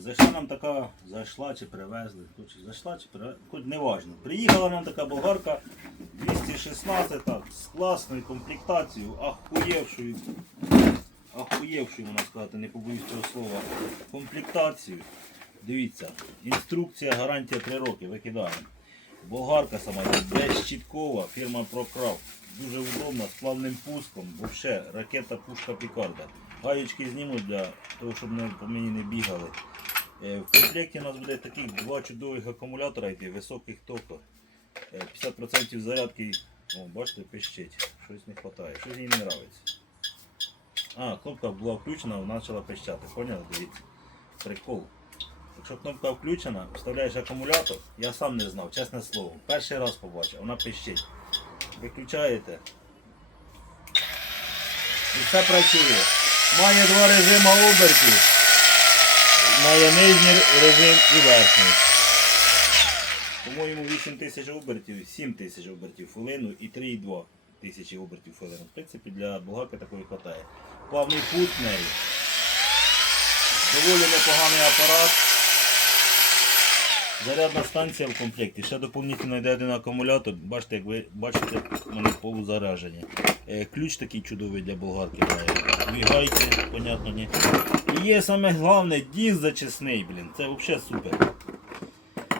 зайшла нам така, зайшла чи привезли, хоч зайшла чи привезли, хоч не важно. Приїхала нам така болгарка 216 так, з класною комплектацією, ахуєвшою, ахуєвшою, можна сказати, не побоюсь цього слова, комплектацією. Дивіться, інструкція, гарантія 3 роки, викидаємо. Болгарка сама безщіткова, фірма Procraft. Дуже удобна, з плавним пуском. Взагалі, ракета пушка Пікарда. Гаєчки знімуть для того, щоб мені не бігали. Е, В комплекті у нас буде таких два чудових акумулятора йти, високих токах. Е, 50% зарядки. О, бачите, пищить. Щось не вистачає. Щось їй не подобається. А, кнопка була включена, вона почала пищати. Поняли? Дивіться. Прикол. Якщо кнопка включена, вставляєш акумулятор, я сам не знав, чесне слово. Перший раз побачив, вона пищить. Виключаєте. І все працює. Має два режими обертів. Має нижній режим і верхній. По-моєму, 8 тисяч обертів, 7 тисяч обертів хвилину і 3,2 тисячі обертів хвилину. В принципі, для бугаки такої вистачає. Плавний путь неї. Доволі непоганий апарат. Зарядна станція в комплекті. Ще доповнительно йде один акумулятор. Бачите, як ви бачите, вони полузаражені. Е, Ключ такий чудовий для болгарки. Дві понятно, ні. І є саме головне диск зачисний, блін. Це взагалі супер.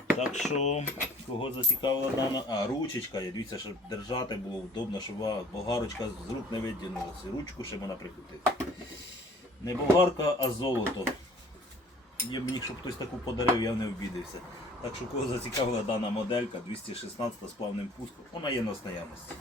Так що, кого зацікавила дана. А, ручечка є. Дивіться, щоб держати було удобно, щоб болгарочка з рук не виділилася. Ручку ще можна прикрутити. Не болгарка, а золото. Я мені, щоб хтось таку подарив, я не обідався. Так що кого зацікавила дана моделька 216 з плавним пуском, вона є на наявності.